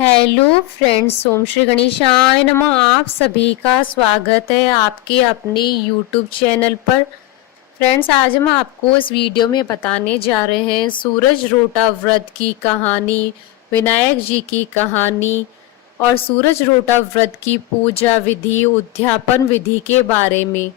Hello friends, ओम श्री गणेशाय नमः। आप सभी का स्वागत है आपके अपने यूट्यूब चैनल पर। फ्रेंड्स, आज हम आपको इस वीडियो में बताने जा रहे हैं सूरज रोटा व्रत की कहानी, विनायक जी की कहानी और सूरज रोटा व्रत की पूजा विधि, उद्यापन विधि के बारे में।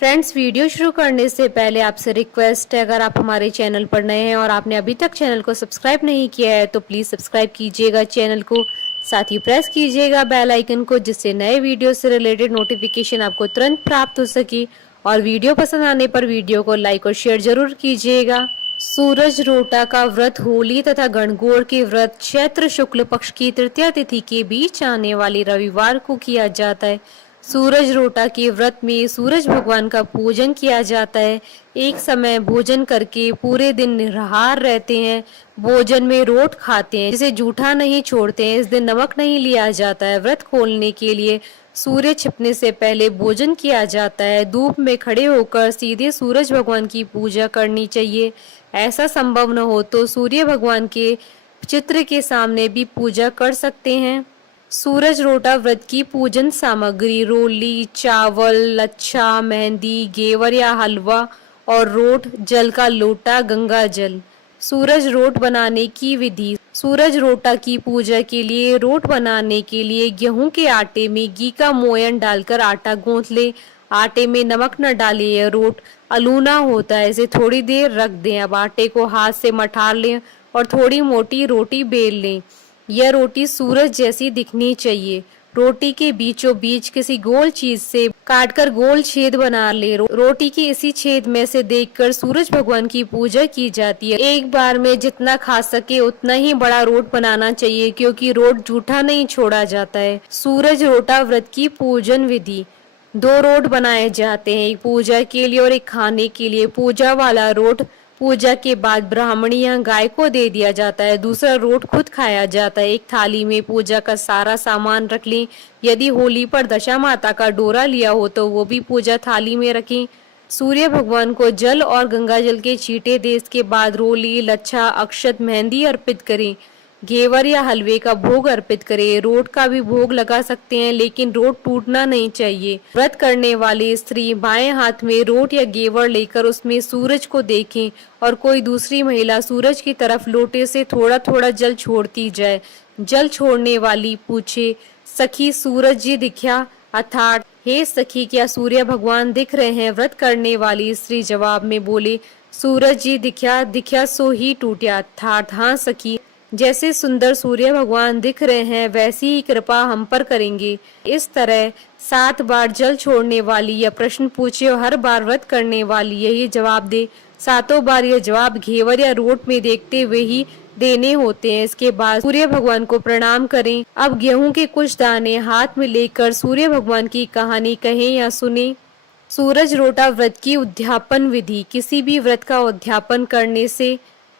फ्रेंड्स, वीडियो शुरू करने से पहले आपसे रिक्वेस्ट है, अगर आप हमारे चैनल पर नए हैं और आपने अभी तक चैनल को सब्सक्राइब नहीं किया है तो प्लीज़ सब्सक्राइब कीजिएगा चैनल को, साथ ही प्रेस कीजिएगा बेल आइकन को, जिससे नए वीडियो से रिलेटेड नोटिफिकेशन आपको तुरंत प्राप्त हो सके। और वीडियो पसंद आने पर वीडियो को लाइक और शेयर जरूर कीजिएगा। सूरज रोटा का व्रत होली तथा गणगौर के व्रत चैत्र शुक्ल पक्ष की तृतीया तिथि के बीच आने वाले रविवार को किया जाता है। सूरज रोटा के व्रत में सूरज भगवान का पूजन किया जाता है। एक समय भोजन करके पूरे दिन निराहार रहते हैं। भोजन में रोट खाते हैं, जिसे जूठा नहीं छोड़ते हैं। इस दिन नमक नहीं लिया जाता है। व्रत खोलने के लिए सूर्य छिपने से पहले भोजन किया जाता है। धूप में खड़े होकर सीधे सूरज भगवान की पूजा करनी चाहिए। ऐसा संभव न हो तो सूर्य भगवान के चित्र के सामने भी पूजा कर सकते हैं। सूरज रोटा व्रत की पूजन सामग्री: रोली, चावल, लच्छा, मेहंदी, घेवर या हलवा और रोट, जल का लोटा, गंगा जल। सूरज रोट बनाने की विधि: सूरज रोटा की पूजा के लिए रोट बनाने के लिए गेहूं के आटे में घी का मोयन डालकर आटा गूंथ ले। आटे में नमक न डालें, यह रोट अलूना होता है, इसे थोड़ी देर रख दें। अब आटे को हाथ से मठार लें और थोड़ी मोटी रोटी बेल लें। यह रोटी सूरज जैसी दिखनी चाहिए। रोटी के बीचों बीच किसी गोल चीज से काटकर गोल छेद बना ले। रोटी की इसी छेद में से देखकर सूरज भगवान की पूजा की जाती है। एक बार में जितना खा सके उतना ही बड़ा रोट बनाना चाहिए, क्योंकि रोट जूठा नहीं छोड़ा जाता है। सूरज रोटा व्रत की पूजन विधि: 2 रोट बनाए जाते हैं, एक पूजा के लिए और एक खाने के लिए। पूजा वाला रोट पूजा के बाद ब्राह्मणी या गाय को दे दिया जाता है। दूसरा रोट खुद खाया जाता है। एक थाली में पूजा का सारा सामान रख लें। यदि होली पर दशा माता का डोरा लिया हो तो वो भी पूजा थाली में रखें। सूर्य भगवान को जल और गंगा जल के छींटे दे। इसके बाद रोली, लच्छा, अक्षत, मेहंदी अर्पित करें। घेवर या हलवे का भोग अर्पित करें। रोट का भी भोग लगा सकते हैं, लेकिन रोट टूटना नहीं चाहिए। व्रत करने वाली स्त्री बाएं हाथ में रोट या घेवर लेकर उसमें सूरज को देखें और कोई दूसरी महिला सूरज की तरफ लोटे से थोड़ा थोड़ा जल छोड़ती जाए। जल छोड़ने वाली पूछे, सखी सूरज जी दिख्या, अर्थात हे सखी, क्या सूर्य भगवान दिख रहे हैं? व्रत करने वाली स्त्री जवाब में बोले, सूरज जी दिख्या, दिख्या सो ही टूटा, अर्थात हाँ सखी, जैसे सुंदर सूर्य भगवान दिख रहे हैं वैसी ही कृपा हम पर करेंगे। इस तरह 7 बार जल छोड़ने वाली यह प्रश्न पूछे और हर बार व्रत करने वाली यही जवाब दे। 7 बार यह जवाब घेवर या रोट में देखते हुए ही देने होते हैं। इसके बाद सूर्य भगवान को प्रणाम करें। अब गेहूं के कुछ दाने हाथ में लेकर सूर्य भगवान की कहानी कहें या सुने। सूरज रोटा व्रत की उद्यापन विधि: किसी भी व्रत का उद्यापन करने से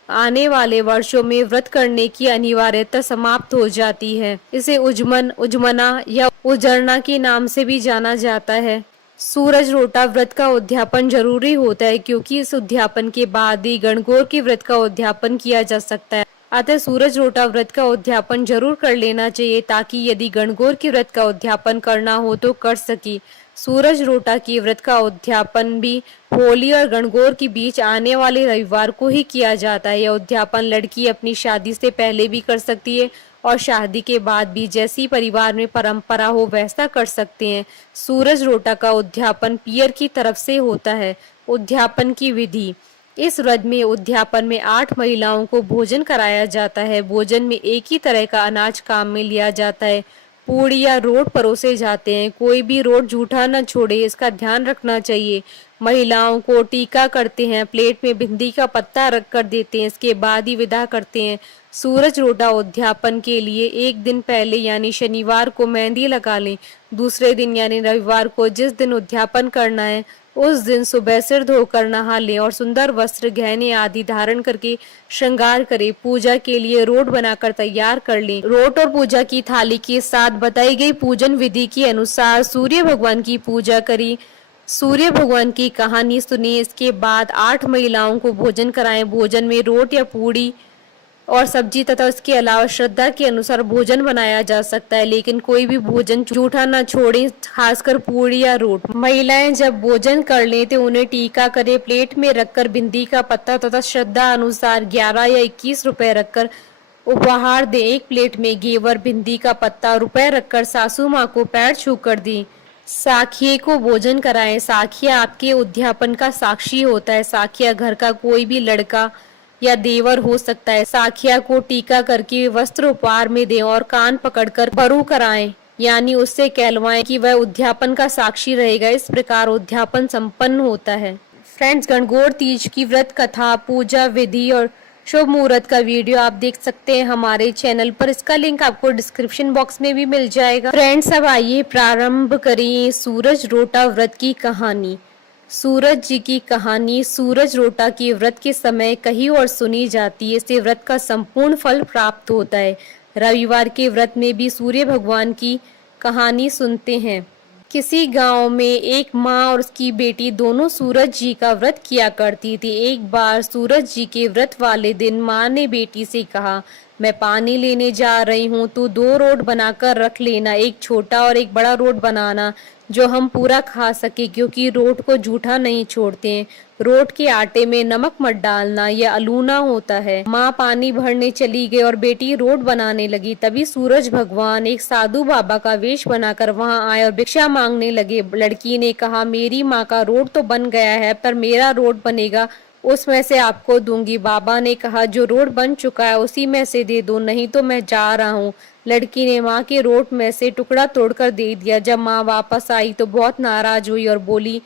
आने वाले वर्षों में व्रत करने की अनिवार्यता समाप्त हो जाती है। इसे उजमन, उजमना या उजरना के नाम से भी जाना जाता है। सूरज रोटा व्रत का उद्यापन जरूरी होता है, क्योंकि इस उद्यापन के बाद ही गणगौर के व्रत का उद्यापन किया जा सकता है। अतः सूरज रोटा व्रत का उद्यापन जरूर कर लेना चाहिए, ताकि यदि गणगौर के व्रत का उद्यापन करना हो तो कर सके। सूरज रोटा की व्रत का उद्यापन भी होली और गणगौर के बीच आने वाले रविवार को ही किया जाता है। यह उद्यापन लड़की अपनी शादी से पहले भी कर सकती है और शादी के बाद भी, जैसी परिवार में परंपरा हो वैसा कर सकते हैं। सूरज रोटा का उद्यापन पियर की तरफ से होता है। उद्यापन की विधि: इस व्रत में उद्यापन में 8 महिलाओं को भोजन कराया जाता है। भोजन में एक ही तरह का अनाज काम में लिया जाता है। पूड़ी या रोट परोसे जाते हैं। कोई भी रोट जूठा न छोड़े, इसका ध्यान रखना चाहिए। महिलाओं को टीका करते हैं, प्लेट में भिंडी का पत्ता रख कर देते हैं, इसके बाद ही विदा करते हैं। सूरज रोटा उद्यापन के लिए एक दिन पहले यानी शनिवार को मेहंदी लगा लें। दूसरे दिन यानी रविवार को, जिस दिन उद्यापन करना है उस दिन सुबह सिर धोकर नहा लें और सुंदर वस्त्र, गहने आदि धारण करके श्रृंगार करें। पूजा के लिए रोट बनाकर तैयार कर लें। रोट और पूजा की थाली के साथ बताई गई पूजन विधि के अनुसार सूर्य भगवान की पूजा करें। सूर्य भगवान की कहानी सुनिए। इसके बाद 8 महिलाओं को भोजन कराएं। भोजन में रोट या पूड़ी और सब्जी तथा उसके अलावा श्रद्धा के अनुसार भोजन बनाया जा सकता है, लेकिन कोई भी भोजन जूठा न छोड़े, खासकर पूड़ी या रोट। महिलाएं जब भोजन कर लें तो उन्हें टीका करे, प्लेट में रखकर बिंदी का पत्ता तथा श्रद्धा अनुसार 11 या 21 रुपए रखकर उपहार दे। एक प्लेट में घेवर, बिंदी का पत्ता, रुपए रखकर सासू माँ को पैर छू कर दी। साखिए को भोजन कराएं। साखिया आपके उद्यापन का साक्षी होता है। साखिया घर का कोई भी लड़का या देवर हो सकता है। साखिया को टीका करके वस्त्र उपहार में दें और कान पकड़कर बरू कराएं, यानी उससे कहलवाएं कि वह उद्यापन का साक्षी रहेगा। इस प्रकार उद्यापन संपन्न होता है। फ्रेंड्स, गणगौर तीज की व्रत कथा, पूजा विधि और शुभ मुहूर्त का वीडियो आप देख सकते हैं हमारे चैनल पर। इसका लिंक आपको डिस्क्रिप्शन बॉक्स में भी मिल जाएगा। फ्रेंड्स, अब आइए प्रारंभ करें सूरज रोटा व्रत की कहानी। सूरज जी की कहानी सूरज रोटा की व्रत के समय कही और सुनी जाती है। इससे व्रत का संपूर्ण फल प्राप्त होता है। रविवार के व्रत में भी सूर्य भगवान की कहानी सुनते हैं। किसी गांव में एक माँ और उसकी बेटी दोनों सूरज जी का व्रत किया करती थी। एक बार सूरज जी के व्रत वाले दिन माँ ने बेटी से कहा, मैं पानी लेने जा रही हूँ, तू 2 रोट बनाकर रख लेना, एक छोटा और एक बड़ा रोट बनाना जो हम पूरा खा सके, क्योंकि रोट को जूठा नहीं छोड़ते हैं। रोट के आटे में नमक मत डालना, यह अलूना होता है। माँ पानी भरने चली गई और बेटी रोट बनाने लगी। तभी सूरज भगवान एक साधु बाबा का वेश बनाकर वहां आए और भिक्षा मांगने लगे। लड़की ने कहा, मेरी माँ का रोट तो बन गया है, पर मेरा रोट बनेगा, उसमें से आपको दूंगी। बाबा ने कहा, जो रोट बन चुका है उसी में से दे दो, नहीं तो मैं जा रहा हूँ। लड़की ने माँ के रोट में से टुकड़ा तोड़कर दे दिया। जब माँ वापस आई तो बहुत नाराज हुई और बोली,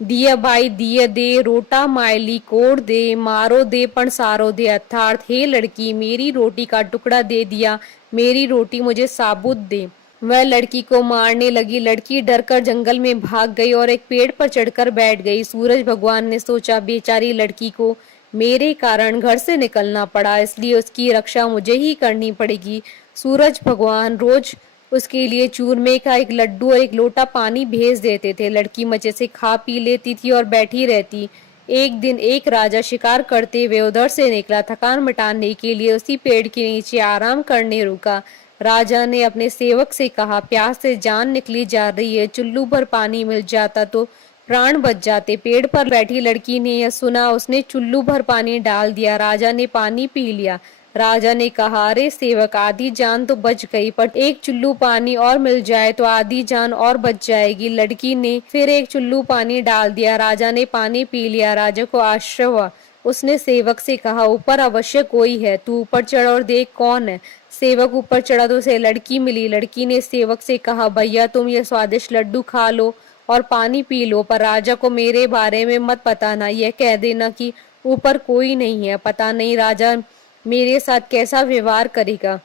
दिया भाई दिया दे, रोटा मायली कोड़ दे, मारो दे पण सारो दे। अर्थात, हे लड़की, मेरी रोटी का टुकड़ा दे दिया, मेरी रोटी मुझे साबुत दे। वह लड़की को मारने लगी। लड़की डरकर जंगल में भाग गई और एक पेड़ पर चढ़कर बैठ गई। सूरज भगवान ने सोचा, बेचारी लड़की को मेरे कारण घर से निकलना पड़ा, इसलिए उसकी रक्षा मुझे ही करनी पड़ेगी। सूरज भगवान रोज उसके लिए चूरमे का एक लड्डू और एक लोटा पानी भेज देते थे। लड़की मजे से खा पी लेती थी और बैठी रहती। एक दिन एक राजा शिकार करते हुए उधर से निकला। थकान मिटाने के लिए उसी पेड़ के नीचे आराम करने रुका। राजा ने अपने सेवक से कहा, प्यास से जान निकली जा रही है, चुल्लू भर पानी मिल जाता तो प्राण बच जाते। पेड़ पर बैठी लड़की ने यह सुना, उसने चुल्लू भर पानी डाल दिया। राजा ने पानी पी लिया। राजा ने कहा, अरे सेवक, आधी जान तो बच गई, पर एक चुल्लू पानी और मिल जाए तो आधी जान और बच जाएगी। लड़की ने फिर एक चुल्लू पानी डाल दिया। राजा ने पानी पी लिया। राजा को आश्चर्य हुआ। उसने सेवक से कहा, ऊपर अवश्य कोई है, तू ऊपर चढ़ और देख कौन है। सेवक ऊपर चढ़ा तो उसे लड़की मिली। लड़की ने सेवक से कहा, भैया तुम ये स्वादिष्ट लड्डू खा लो और पानी पी लो, पर राजा को मेरे बारे में मत बताना, यह कह देना कि ऊपर कोई नहीं है, पता नहीं राजा मेरे साथ कैसा व्यवहार करेगा।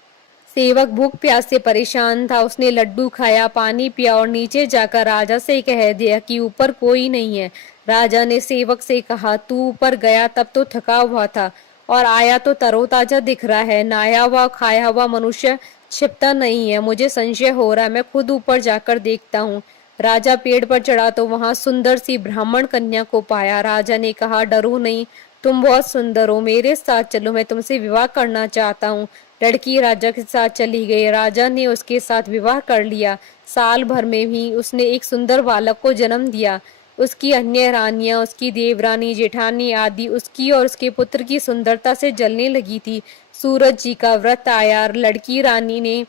सेवक भूख प्यास से परेशान था। उसने लड्डू खाया, पानी पिया और नीचे जाकर राजा से कह दिया कि ऊपर कोई नहीं है। राजा ने सेवक से कहा, तू ऊपर गया तब तो थका हुआ था और आया तो तरोताजा दिख रहा है। नहाया हुआ खाया हुआ मनुष्य छिपता नहीं है, मुझे संशय हो रहा है, मैं खुद ऊपर जाकर देखता हूँ। राजा पेड़ पर चढ़ा तो वहां सुंदर सी ब्राह्मण कन्या को पाया। राजा ने कहा, डरो नहीं, तुम बहुत सुंदर हो, मेरे साथ चलो, मैं तुमसे विवाह करना चाहता हूँ। लड़की राजा के साथ चली गई। राजा ने उसके साथ विवाह कर लिया। साल भर में ही उसने एक सुंदर बालक को जन्म दिया। उसकी अन्य रानियां, उसकी देवरानी, जेठानी आदि उसकी और उसके पुत्र की सुंदरता से जलने लगी थी। सूरज जी का व्रत आया। लड़की रानी ने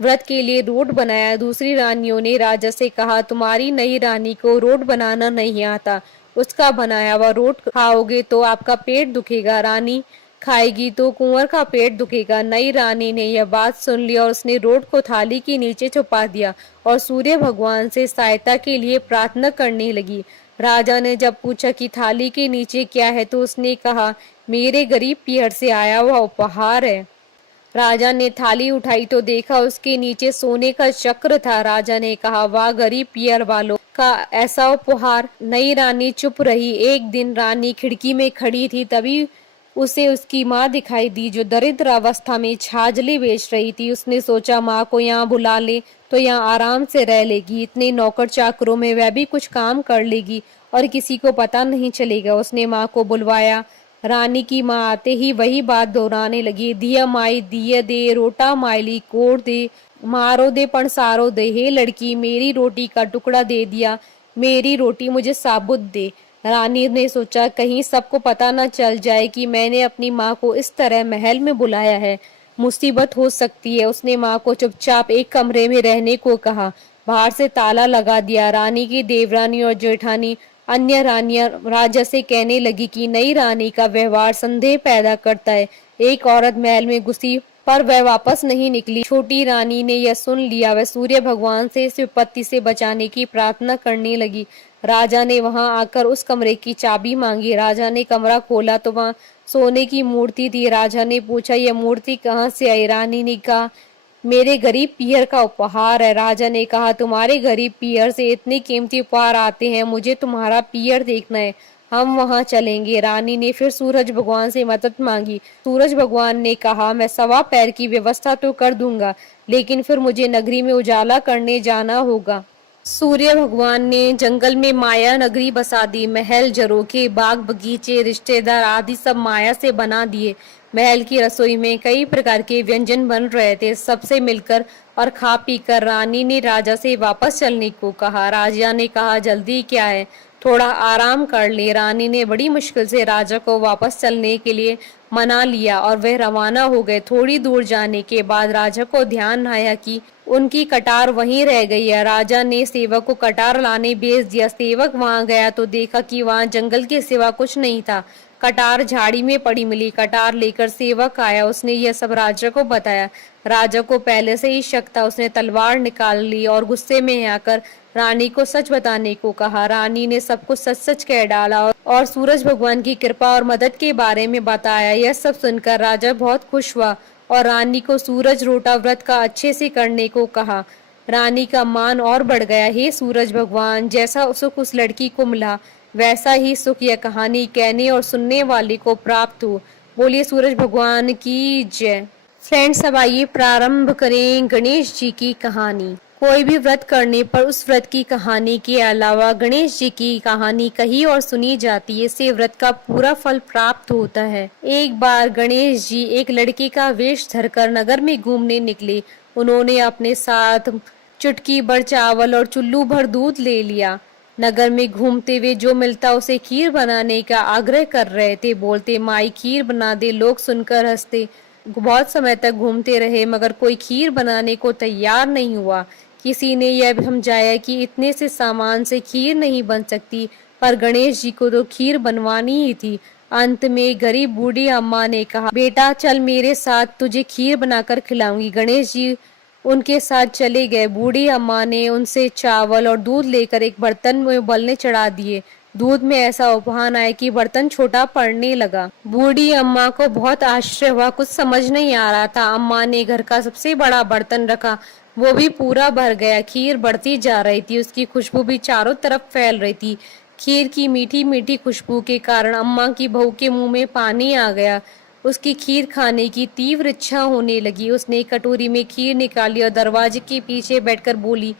व्रत के लिए रोट बनाया। दूसरी रानियों ने राजा से कहा, तुम्हारी नई रानी को रोट बनाना नहीं आता, उसका बनाया हुआ रोट खाओगे तो आपका पेट दुखेगा, रानी खाएगी तो कुंवर का पेट दुखेगा। नई रानी ने यह बात सुन ली और उसने रोट को थाली के नीचे छुपा दिया और सूर्य भगवान से सहायता के लिए प्रार्थना करने लगी। राजा ने जब पूछा कि थाली के नीचे क्या है तो उसने कहा, मेरे गरीब पियर से आया हुआ उपहार है। राजा ने थाली उठाई तो देखा उसके नीचे सोने का चक्र था। राजा ने कहा, वाह गरीब पियर वालों का ऐसा उपहार। नई रानी चुप रही। एक दिन रानी खिड़की में खड़ी थी, तभी उसे उसकी माँ दिखाई दी, जो दरिद्र अवस्था में छाजले बेच रही थी। उसने सोचा, माँ को यहाँ बुला ले तो यहाँ आराम से रह लेगी, इतने नौकर चाकरों में वह भी कुछ काम कर लेगी और किसी को पता नहीं चलेगा। उसने माँ को बुलवाया। रानी की माँ आते ही वही बात दोहराने लगी। दिया माई दिया दे, रोटा मायली कोड़ दे, मारो दे पण सारो दे। हे लड़की, मेरी रोटी का टुकड़ा दे दिया, मेरी रोटी मुझे साबुत दे। रानी ने सोचा कहीं सबको पता न चल जाए कि मैंने अपनी माँ को इस तरह महल में बुलाया है, मुसीबत हो सकती है। उसने माँ को चुपचाप एक कमरे में रहने को कहा, बाहर से ताला लगा दिया। रानी की देवरानी और जेठानी अन्य रानियां राजा से कहने लगी कि नई रानी का व्यवहार संदेह पैदा करता है। एक औरत महल में घुसी पर वह वापस नहीं निकली। छोटी रानी ने यह सुन लिया। वह सूर्य भगवान से इस विपत्ति से बचाने की प्रार्थना करने लगी। राजा ने वहां आकर उस कमरे की चाबी मांगी। राजा ने कमरा खोला तो वहां सोने की मूर्ति थी। राजा ने पूछा, यह मूर्ति कहाँ से आई? रानी ने कहा, मेरे गरीब पियर का उपहार है। राजा ने कहा, तुम्हारे गरीब पियर से इतने कीमती उपहार आते हैं, मुझे तुम्हारा पियर देखना है, हम वहां चलेंगे। रानी ने फिर सूरज भगवान से मदद मांगी। सूरज भगवान ने कहा, मैं सवा पैर की व्यवस्था तो कर दूंगा, लेकिन फिर मुझे नगरी में उजाला करने जाना होगा। सूर्य भगवान ने जंगल में माया नगरी बसा दी। महल, झरोखे, बाग बगीचे, रिश्तेदार आदि सब माया से बना दिए। महल की रसोई में कई प्रकार के व्यंजन बन रहे थे। सबसे मिलकर और खा पी कर रानी ने राजा से वापस चलने को कहा। राजा ने कहा, जल्दी क्या है, थोड़ा आराम कर ले। रानी ने बड़ी मुश्किल से राजा को वापस चलने के लिए मना लिया और वह रवाना हो गए। थोड़ी दूर जाने के बाद राजा को ध्यान आया कि उनकी कटार वहीं रह गई है। राजा ने सेवक को कटार लाने भेज दिया। सेवक वहां गया तो देखा कि वहां जंगल के सिवा कुछ नहीं था। कटार झाड़ी में पड़ी मिली। कटार लेकर सेवक आया। उसने यह सब राजा को बताया। राजा को पहले से ही शक था। उसने तलवार निकाल ली और गुस्से में आकर रानी को सच बताने को कहा। रानी ने सब कुछ सच सच कह डाला और सूरज भगवान की कृपा और मदद के बारे में बताया। यह सब सुनकर राजा बहुत खुश हुआ और रानी को सूरज रोटा व्रत का अच्छे से करने को कहा। रानी का मान और बढ़ गया। हे सूरज भगवान, जैसा सुख उस लड़की को मिला, वैसा ही सुख यह कहानी कहने और सुनने वाले को प्राप्त हो। बोलिए सूरज भगवान की जय। फ्रेंड्स, अब आइए प्रारंभ करें गणेश जी की कहानी। कोई भी व्रत करने पर उस व्रत की कहानी के अलावा गणेश जी की कहानी कही और सुनी जाती है। इससे व्रत का पूरा फल प्राप्त होता है। एक बार गणेश जी एक लड़के का वेश धरकर नगर में घूमने निकले। उन्होंने अपने साथ चुटकी भर चावल और चुल्लू भर दूध ले लिया। नगर में घूमते हुए जो मिलता उसे खीर बनाने का आग्रह कर रहे थे। बोलते, माई खीर बना दे। लोग सुनकर हंसते। बहुत समय तक घूमते रहे मगर कोई खीर बनाने को तैयार नहीं हुआ। किसी ने यह समझाया कि इतने से सामान से खीर नहीं बन सकती, पर गणेश जी को तो खीर बनवानी ही थी। अंत में गरीब बूढ़ी अम्मा ने कहा, बेटा चल मेरे साथ, तुझे खीर बनाकर खिलाऊंगी। गणेश जी उनके साथ चले गए। बूढ़ी अम्मा ने उनसे चावल और दूध लेकर एक बर्तन में उबलने चढ़ा दिए। दूध में ऐसा उफान आया कि बर्तन छोटा पड़ने लगा। बूढ़ी अम्मा को बहुत आश्चर्य हुआ, कुछ समझ नहीं आ रहा था। अम्मा ने घर का सबसे बड़ा बर्तन रखा, वो भी पूरा भर गया। खीर बढ़ती जा रही थी, उसकी खुशबू भी चारों तरफ फैल रही थी। खीर की मीठी मीठी खुशबू के कारण अम्मा की बहू के मुंह में पानी आ गया। उसकी खीर खाने की तीव्र इच्छा होने लगी। उसने एक कटोरी में खीर निकाली और दरवाजे के पीछे बैठकर बोली,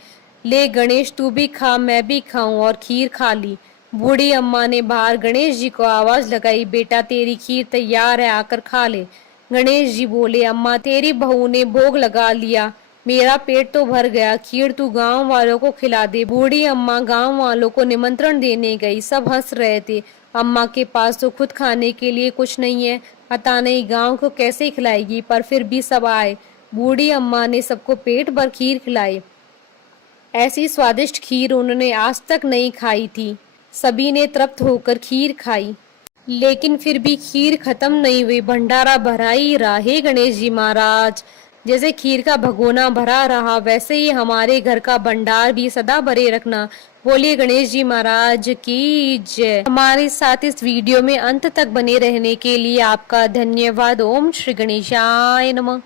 ले गणेश, तू भी खा, मैं भी खाऊं, और खीर खा ली। बूढ़ी अम्मा ने बाहर गणेश जी को आवाज लगाई, बेटा तेरी खीर तैयार है, आकर खा ले। गणेश जी बोले, अम्मा तेरी बहू ने भोग लगा लिया, मेरा पेट तो भर गया, खीर तू गांव वालों को खिला दे। बूढ़ी अम्मा गांव वालों को निमंत्रण देने गई। सब हंस रहे थे। अम्मा के पास तो खुद खाने के लिए कुछ नहीं है, पता नहीं गांव को कैसे खिलाएगी, पर फिर भी सब आए। बूढ़ी अम्मा ने सबको पेट भर खीर खिलाई। ऐसी स्वादिष्ट खीर उन्होंने आज तक नहीं खाई थी। सभी ने तृप्त होकर खीर खाई, लेकिन फिर भी खीर खत्म नहीं हुई, भंडारा भरा ही रहा। हे गणेश जी महाराज, जैसे खीर का भगोना भरा रहा, वैसे ही हमारे घर का भंडार भी सदा भरे रखना। बोलिए गणेश जी महाराज की जय। हमारे साथ इस वीडियो में अंत तक बने रहने के लिए आपका धन्यवाद। ओम श्री गणेशाय नमः।